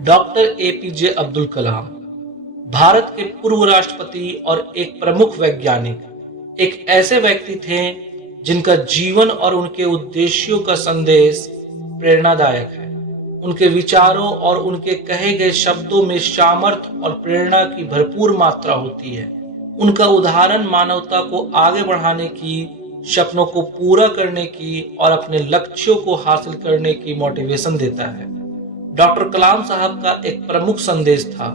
Doctor APJ Abdul Kalam Bharat के पूर्व राष्ट्रपति और एक प्रमुख वैज्ञानिक, एक ऐसे व्यक्ति थे जिनका जीवन और उनके उद्देश्यों का संदेश प्रेरणादायक है। उनके विचारों और उनके कहे गए शब्दों में सामर्थ्य और प्रेरणा की भरपूर मात्रा होती है। उनका उदाहरण मानवता को आगे बढ़ाने की, सपनों को पूरा करने की और अपने लक्ष्यों को हासिल करने की मोटिवेशन देता है। डॉक्टर कलाम साहब का एक प्रमुख संदेश था,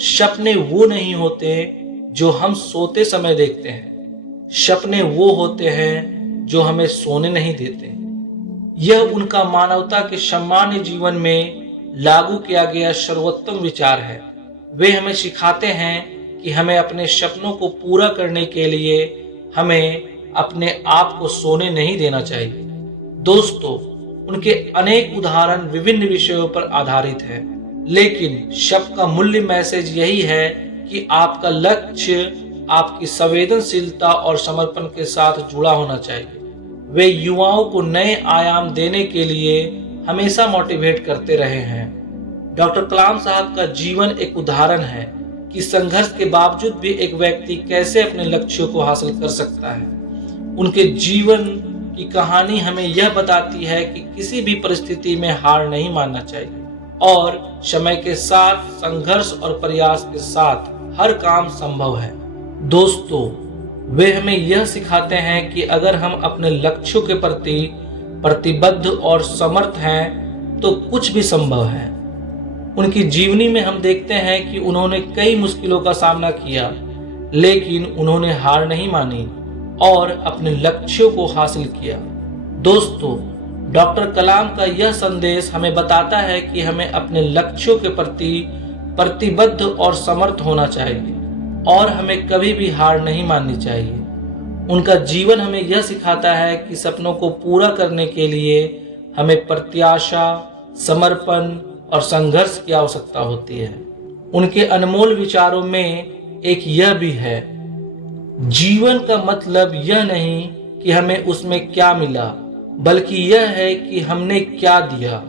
सपने वो नहीं होते जो हम सोते समय देखते हैं, सपने वो होते हैं जो हमें सोने नहीं देते। यह उनका मानवता के सामान्य जीवन में लागू किया गया सर्वोत्तम विचार है। वे हमें सिखाते हैं कि हमें अपने सपनों को पूरा करने के लिए हमें अपने आप को सोने नहीं देना चाहिए। दोस्तों, उनके अनेक उदाहरण विभिन्न विषयों पर आधारित हैं, लेकिन सबका मूल्य मैसेज यही है कि आपका लक्ष्य आपकी संवेदनशीलता और समर्पण के साथ जुड़ा होना चाहिए। वे युवाओं को नए आयाम देने के लिए हमेशा मोटिवेट करते रहे हैं। डॉक्टर कलाम साहब का जीवन एक उदाहरण है कि संघर्ष के बावजूद भी एक व्यक्ति कैसे अपने लक्ष्यों को हासिल कर सकता है। उनके जीवन की कहानी हमें यह बताती है कि किसी भी परिस्थिति में हार नहीं मानना चाहिए और समय के साथ संघर्ष और प्रयास के साथ हर काम संभव है। दोस्तों, वे हमें यह सिखाते हैं कि अगर हम अपने लक्ष्यों के प्रति प्रतिबद्ध और समर्थ हैं तो कुछ भी संभव है। उनकी जीवनी में हम देखते हैं कि उन्होंने कई मुश्किलों का सामना किया, लेकिन उन्होंने हार नहीं मानी और अपने लक्ष्यों को हासिल किया। दोस्तों, डॉक्टर कलाम का यह संदेश हमें बताता है कि हमें अपने लक्ष्यों के प्रति प्रतिबद्ध और समर्थ होना चाहिए और हमें कभी भी हार नहीं माननी चाहिए। उनका जीवन हमें यह सिखाता है कि सपनों को पूरा करने के लिए हमें प्रत्याशा, समर्पण और संघर्ष की आवश्यकता होती है। उनके अनमोल विचारों में एक यह भी है, जीवन का मतलब यह नहीं कि हमें उसमें क्या मिला, बल्कि यह है कि हमने क्या दिया।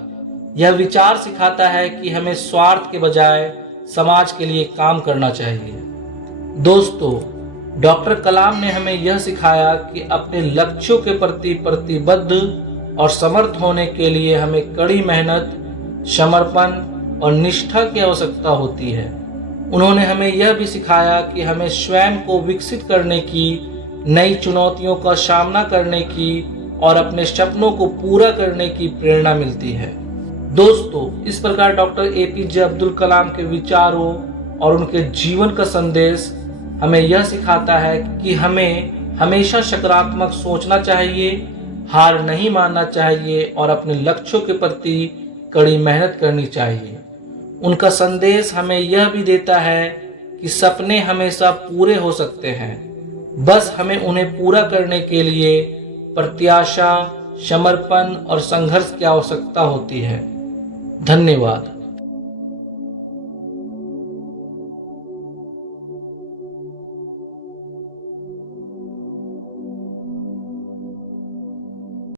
यह विचार सिखाता है कि हमें स्वार्थ के बजाय समाज के लिए काम करना चाहिए। दोस्तों, डॉक्टर कलाम ने हमें यह सिखाया कि अपने लक्ष्यों के प्रति प्रतिबद्ध और समर्थ होने के लिए हमें कड़ी मेहनत, समर्पण और निष्ठा की आवश्यकता होती है। उन्होंने हमें यह भी सिखाया कि हमें स्वयं को विकसित करने की, नई चुनौतियों का सामना करने की और अपने सपनों को पूरा करने की प्रेरणा मिलती है। दोस्तों, इस प्रकार डॉक्टर एपीजे अब्दुल कलाम के विचारों और उनके जीवन का संदेश हमें यह सिखाता है कि हमें हमेशा सकारात्मक सोचना चाहिए, हार नहीं मानना चाहिए और अपने लक्ष्यों के प्रति कड़ी मेहनत करनी चाहिए। उनका संदेश हमें यह भी देता है कि सपने हमेशा पूरे हो सकते हैं, बस हमें उन्हें पूरा करने के लिए प्रत्याशा, समर्पण और संघर्ष की आवश्यकता होती है। धन्यवाद।